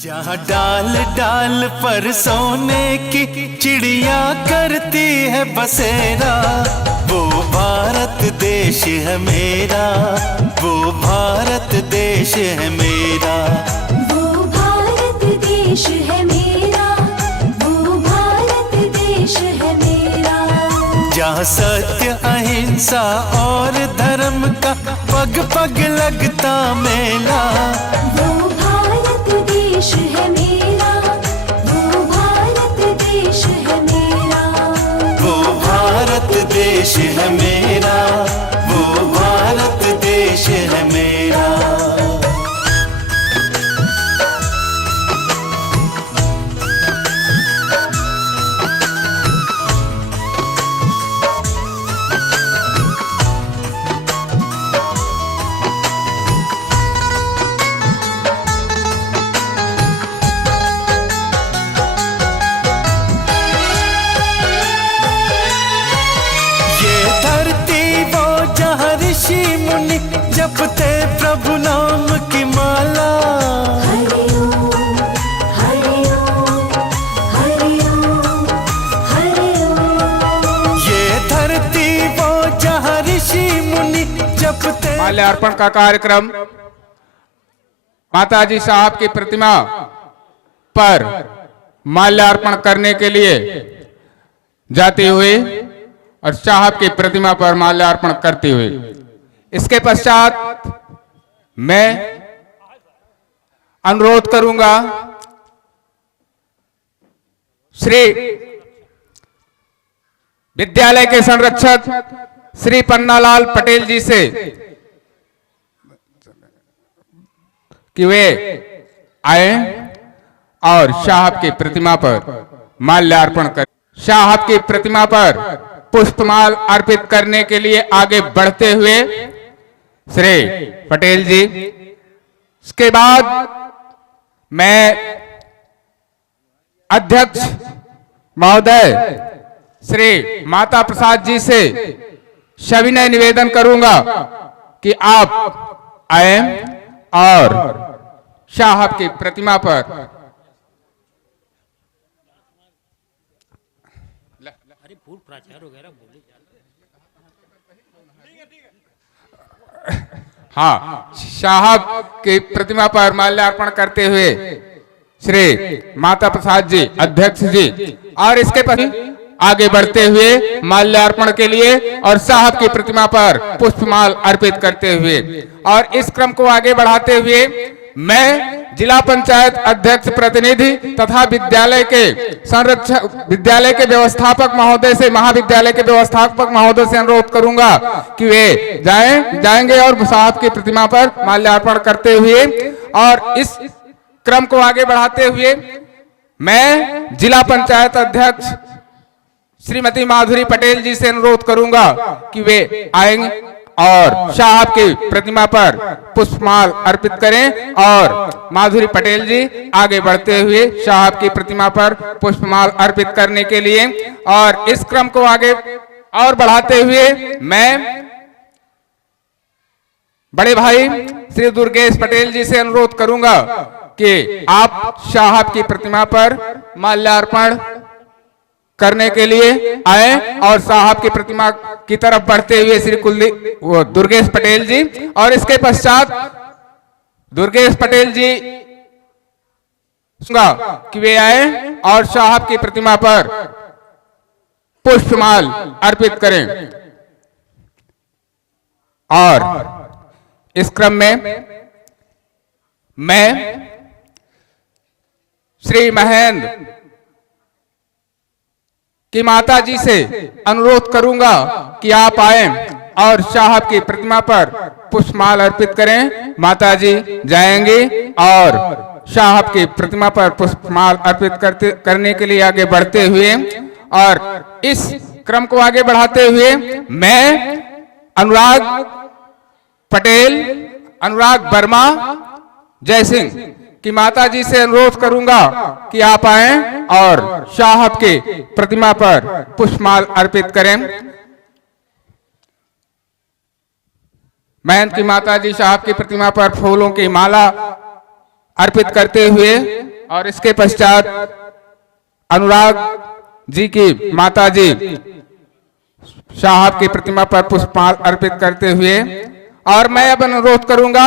जहाँ डाल डाल पर सोने की चिड़िया करती है बसेरा, वो भारत देश है मेरा, वो भारत देश है मेरा, वो भारत देश है मेरा, वो भारत देश है मेरा। जहाँ सत्य अहिंसा और धर्म का पग पग लगता मेला, वो भारत देश है मेरा, वो भारत देश है मेरा, वो भारत देश है मेरा, वो भारत देश है मेरा। ऋषि मुनि जपते प्रभु नाम की माला, हरि ओम हरि ओम हरि ओम हरि ओम। ये धरती वो जहाँ ऋषि मुनि जपते। माल्यार्पण का कार्यक्रम माताजी साहब की प्रतिमा पर माल्यार्पण करने के लिए जाते हुए और साहब की प्रतिमा पर माल्यार्पण करते हुए, इसके पश्चात मैं अनुरोध करूंगा श्री विद्यालय के संरक्षक श्री पन्नालाल पटेल जी से कि वे आए और साहब की प्रतिमा पर माल्यार्पण करें। साहब की प्रतिमा पर पुष्पमाल अर्पित करने के लिए आगे बढ़ते हुए श्री पटेल जी, इसके बाद मैं अध्यक्ष महोदय श्री माता प्रसाद जी से सविनय निवेदन करूंगा कि आप आए और साहब की प्रतिमा पर साहब की प्रतिमा पर माल्यार्पण करते हुए श्री माता प्रसाद जी अध्यक्ष जी, और इसके पश्चात आगे बढ़ते हुए माल्यार्पण के लिए और साहब की प्रतिमा पर पुष्पमाल अर्पित करते हुए, और इस क्रम को आगे बढ़ाते हुए मैं जिला पंचायत अध्यक्ष प्रतिनिधि तथा विद्यालय के संरक्षक, विद्यालय के व्यवस्थापक महोदय से, महाविद्यालय के व्यवस्थापक महोदय से अनुरोध करूंगा कि वे जाएंगे और साहब की प्रतिमा पर माल्यार्पण करते हुए, और इस क्रम को आगे बढ़ाते हुए मैं जिला पंचायत अध्यक्ष श्रीमती माधुरी पटेल जी से अनुरोध करूंगा कि वे आएंगे और साहब की प्रतिमा पर पुष्पमाल अर्पित करें, और माधुरी पटेल जी आगे बढ़ते हुए साहब की प्रतिमा पर पुष्पमाल अर्पित करने के लिए, और इस क्रम को आगे और बढ़ाते हुए मैं बड़े भाई श्री दुर्गेश पटेल जी से अनुरोध करूंगा कि आप साहब की प्रतिमा पर माल्यार्पण करने के लिए आए, और साहब की प्रतिमा की तरफ बढ़ते हुए श्री कुलदीप दुर्गेश पटेल जी, और इसके पश्चात दुर्गेश पटेल जी कि वे आए और साहब की प्रतिमा पर पुष्पमाल अर्पित करें, और इस क्रम में मैं श्री महेंद्र कि माता जी से अनुरोध करूंगा कि आप आए और साहब की प्रतिमा पर पुष्पमाल अर्पित करें। माता जी जाएंगे और साहब की प्रतिमा पर पुष्पमाल अर्पित करने के लिए आगे बढ़ते हुए, और इस क्रम को आगे बढ़ाते हुए मैं अनुराग पटेल, अनुराग वर्मा, जय सिंह कि माता जी से अनुरोध करूंगा कि आप आए और साहब के प्रतिमा पर पुष्पमाल अर्पित करें। महंत की माता जी साहब की प्रतिमा पर फूलों की माला अर्पित करते हुए और इसके पश्चात अनुराग जी की माता जी साहब की प्रतिमा पर पुष्पमाल अर्पित करते हुए, और मैं अब अनुरोध करूंगा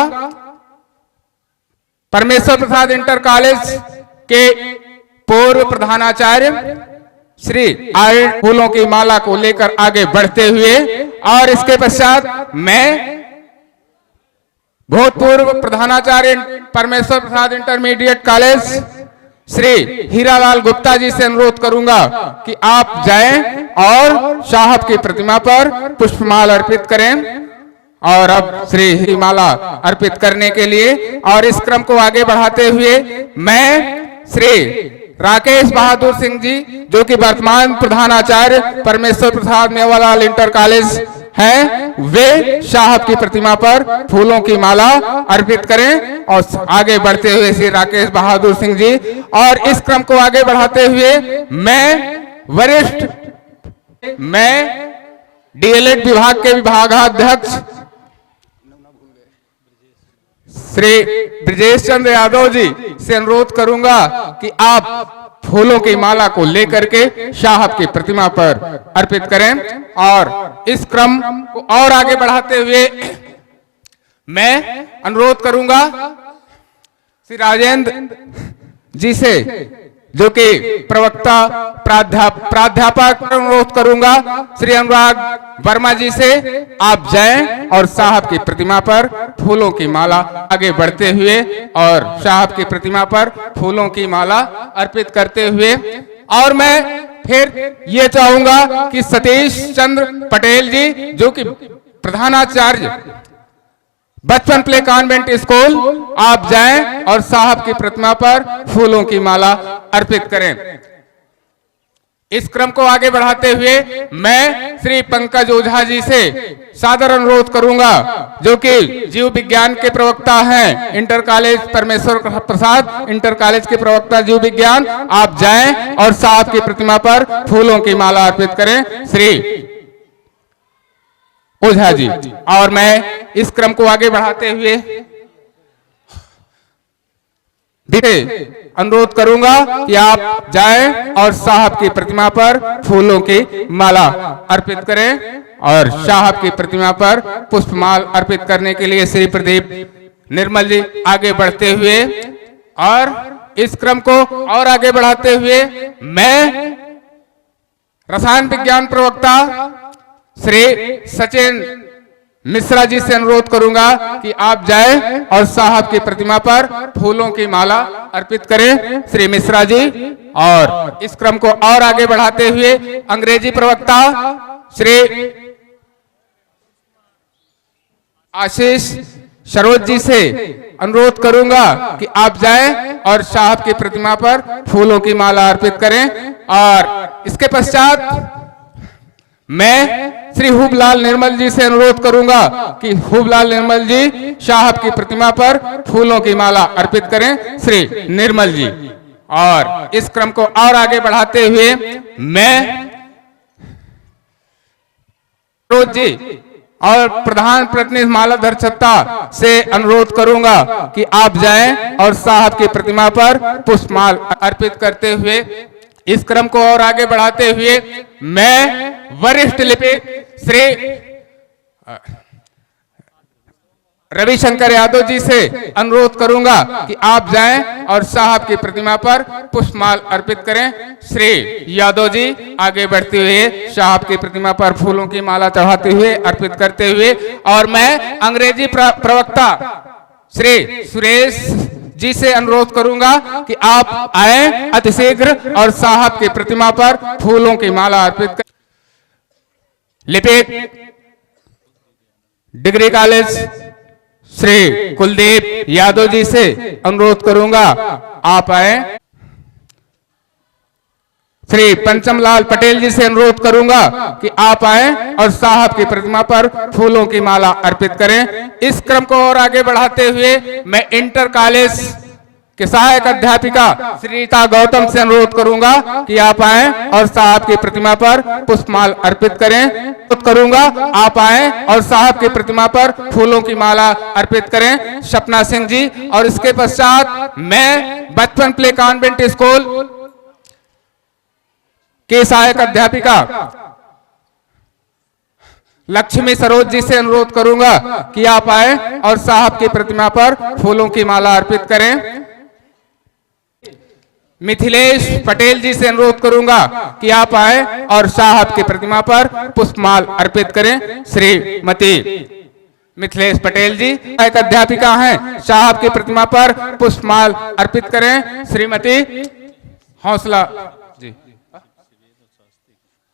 परमेश्वर प्रसाद इंटर कॉलेज के पूर्व प्रधानाचार्य श्री आर्य फूलों की माला को लेकर आगे बढ़ते हुए, और इसके पश्चात मैं भूतपूर्व प्रधानाचार्य परमेश्वर प्रसाद इंटरमीडिएट कॉलेज श्री हीरालाल गुप्ता जी से अनुरोध करूंगा कि आप जाएं और साहब की प्रतिमा पर पुष्पमाल अर्पित करें। और अब श्री माला अर्पित करने के लिए और इस क्रम को आगे बढ़ाते हुए मैं श्री राकेश बहादुर सिंह जी, जो कि वर्तमान प्रधानाचार्य परमेश्वर प्रसाद मेवालाल इंटर कॉलेज हैं, वे साहब की प्रतिमा पर फूलों की माला अर्पित करें। और आगे बढ़ते हुए श्री राकेश बहादुर सिंह जी, और इस क्रम को आगे बढ़ाते हुए मैं डीएलएड विभाग के विभागाध्यक्ष श्री ब्रजेश चंद्र यादव जी से अनुरोध करूंगा कि आप फूलों की माला को लेकर के साहब की प्रतिमा पर अर्पित करें। और इस क्रम को और आगे बढ़ाते हुए मैं अनुरोध करूंगा श्री राजेंद्र जी से, जो कि प्रवक्ता प्राध्यापक, अनुरोध करूंगा श्री अनुराग वर्मा जी से, आप जाएं और साहब की प्रतिमा पर फूलों की माला आगे बढ़ते हुए और साहब की प्रतिमा पर फूलों की माला अर्पित करते हुए। और मैं फिर ये चाहूंगा कि सतीश चंद्र पटेल जी, जो कि प्रधानाचार्य बचपन प्ले कॉन्वेंट स्कूल, आप जाएं और साहब की प्रतिमा पर फूलों की माला अर्पित करें। इस क्रम को आगे बढ़ाते हुए मैं श्री पंकज ओझा जी से सादर अनुरोध करूंगा, जो कि जीव विज्ञान के प्रवक्ता हैं, इंटर कॉलेज परमेश्वर प्रसाद इंटर कॉलेज के प्रवक्ता जीव विज्ञान, आप जाएं और साहब की प्रतिमा पर फूलों की माला अर्पित करें श्री ओझा जी। और मैं इस क्रम को आगे बढ़ाते हुए अनुरोध करूंगा कि आप जाएं और साहब की प्रतिमा पर फूलों की माला अर्पित करें। और साहब की प्रतिमा पर पुष्पमाल अर्पित करने के लिए श्री प्रदीप निर्मल जी आगे बढ़ते हुए, और इस क्रम को और आगे बढ़ाते हुए मैं रसायन विज्ञान प्रवक्ता श्री सचिन मिश्रा जी से अनुरोध करूंगा कि आप जाएं और साहब की प्रतिमा पर फूलों की माला अर्पित करें श्री मिश्रा जी। और इस क्रम को और आगे बढ़ाते हुए अंग्रेजी प्रवक्ता श्री आशीष सरोज जी से अनुरोध करूंगा कि आप जाएं और साहब की प्रतिमा पर फूलों की माला अर्पित करें। और इसके पश्चात मैं श्री हुबलाल निर्मल जी से अनुरोध करूंगा कि हुबलाल निर्मल जी साहब की प्रतिमा पर फूलों की माला अर्पित करें श्री निर्मल जी। और इस क्रम को और आगे बढ़ाते हुए मैं रोज जी और प्रधान प्रतिनिधि मालाधर छत्ता से अनुरोध करूंगा कि आप जाएं और साहब की प्रतिमा पर पुष्पमाल अर्पित करते हुए इस क्रम को और आगे बढ़ाते हुए मैं वरिष्ठ लिपिक श्री रविशंकर यादव जी से अनुरोध करूंगा कि आप जाएं और साहब की प्रतिमा पर पुष्पमाल अर्पित करें श्री यादव जी आगे बढ़ते हुए साहब की प्रतिमा पर फूलों की माला चढ़ाते हुए अर्पित करते हुए। और मैं अंग्रेजी प्रवक्ता श्री सुरेश जी से अनुरोध करूंगा कि आप आए अतिशीघ्र और साहब की प्रतिमा पर फूलों की माला अर्पित कर। लिपिक डिग्री कॉलेज श्री कुलदीप यादव जी से अनुरोध करूंगा आप आए। श्री पंचमलाल पटेल जी से अनुरोध करूंगा कि आप आए और साहब की प्रतिमा पर फूलों की माला अर्पित करें। इस क्रम को और आगे बढ़ाते हुए मैं इंटर कॉलेज कि सहायक अध्यापिका श्री रीता गौतम से अनुरोध करूंगा कि आप आए और साहब की प्रतिमा पर पुष्पमाल अर्पित करें। अनुरोध करूंगा आप आए और साहब की प्रतिमा पर फूलों की माला अर्पित करें। सपना सिंह जी। और इसके पश्चात मैं बचपन प्ले कॉन्वेंट स्कूल के सहायक अध्यापिका लक्ष्मी सरोज जी से अनुरोध करूंगा कि आप आए और साहब की प्रतिमा पर फूलों की माला अर्पित करें। मिथिलेश पटेल जी से अनुरोध करूंगा कि आप आए और साहब की प्रतिमा पर पुष्पमाल अर्पित करें। श्रीमती मिथिलेश पटेल जी एक अध्यापिका हैं, साहब की प्रतिमा पर पुष्पमाल अर्पित करें। श्रीमती हौसला जी।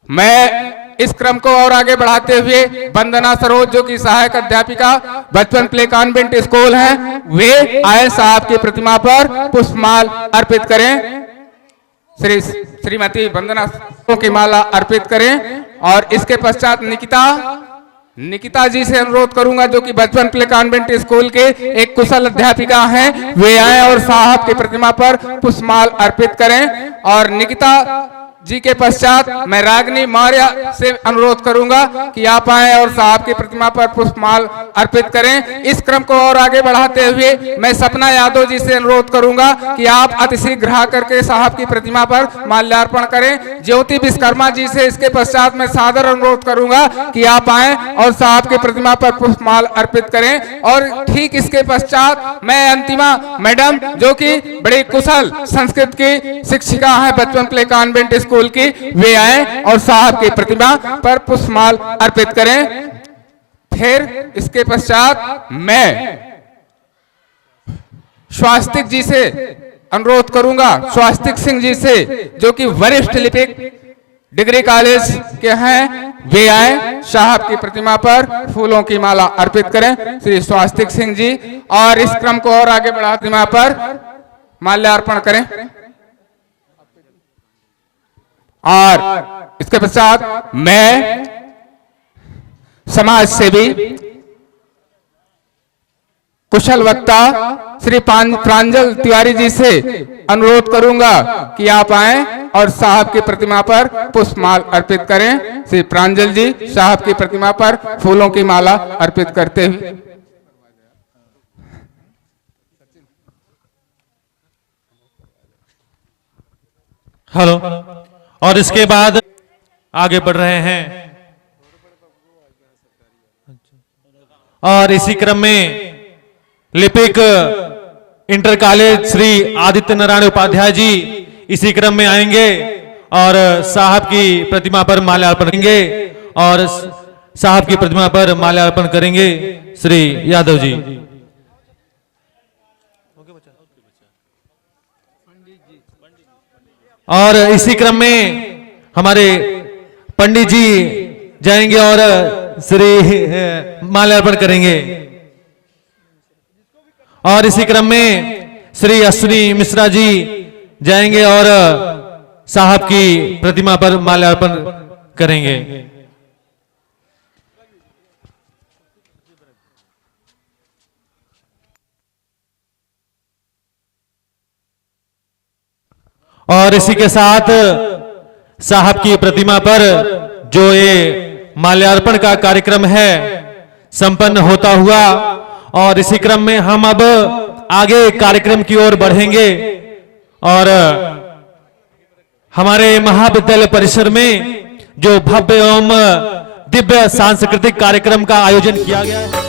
मैं इस क्रम को और आगे बढ़ाते हुए वंदना सरोज जो कि सहायक अध्यापिका बचपन प्ले कॉन्वेंट स्कूल हैं, वे आए साहब की प्रतिमा पर पुष्पमाल अर्पित करें। श्रीमती वंदना की माला अर्पित करें। और इसके पश्चात निकिता जी से अनुरोध करूंगा जो कि बचपन प्ले कॉन्वेंट स्कूल के एक कुशल अध्यापिका हैं, वे आए और साहब की प्रतिमा पर पुष्पमाल अर्पित करें। और निकिता जी के पश्चात मैं रागिनी मौर्य से अनुरोध करूंगा कि आप आए और साहब की प्रतिमा पर पुष्पमाल अर्पित करें। इस क्रम को और आगे बढ़ाते हुए मैं सपना यादव जी से अनुरोध करूंगा कि आप अतिशीघ्र आकर के साहब की प्रतिमा पर माल्यार्पण करें। ज्योति विश्वकर्मा जी से इसके पश्चात मैं सादर अनुरोध करूंगा कि आप आए और साहब की प्रतिमा पर पुष्पमाल अर्पित करें। और ठीक इसके पश्चात मैं अंतिमा मैडम जो कि बड़ी कुशल संस्कृत की शिक्षिका है बचपन प्ले कॉन्वेंट स्कूल की, वे आए और साहब की प्रतिमा पर पुष्पमाल अर्पित करें। फिर इसके पश्चात मैं स्वास्तिक जी से अनुरोध करूंगा, स्वास्तिक सिंह जी से जो कि वरिष्ठ लिपिक डिग्री कॉलेज के हैं, वे आए साहब की प्रतिमा पर फूलों की माला अर्पित करें। श्री स्वास्तिक सिंह जी। और इस क्रम को और आगे बढ़ा प्रतिमा पर माल्यार्पण करें। और इसके पश्चात मैं समाज सेवी कुशल वक्ता श्री प्रांजल तिवारी जी से अनुरोध करूंगा कि आप आए और साहब की प्रतिमा पर पुष्पमाल अर्पित करें। श्री प्रांजल जी साहब की प्रतिमा पर फूलों की माला अर्पित करते हुए हेलो। और इसके बाद आगे बढ़ रहे हैं और इसी क्रम में लिपिक इंटर कॉलेज श्री आदित्य नारायण उपाध्याय जी इसी क्रम में आएंगे और साहब की प्रतिमा पर माल्यार्पण करेंगे और साहब की प्रतिमा पर माल्यार्पण करेंगे श्री यादव जी। और इसी क्रम में हमारे पंडित जी जाएंगे और श्री माल्यार्पण करेंगे। और इसी क्रम में श्री अश्विनी मिश्रा जी जाएंगे और साहब की प्रतिमा पर माल्यार्पण करेंगे। और इसी के साथ साहब की प्रतिमा पर जो ये माल्यार्पण का कार्यक्रम है संपन्न होता हुआ। और इसी क्रम में हम अब आगे कार्यक्रम की ओर बढ़ेंगे और हमारे महाविद्यालय परिसर में जो भव्य एवं दिव्य सांस्कृतिक कार्यक्रम का आयोजन किया गया है।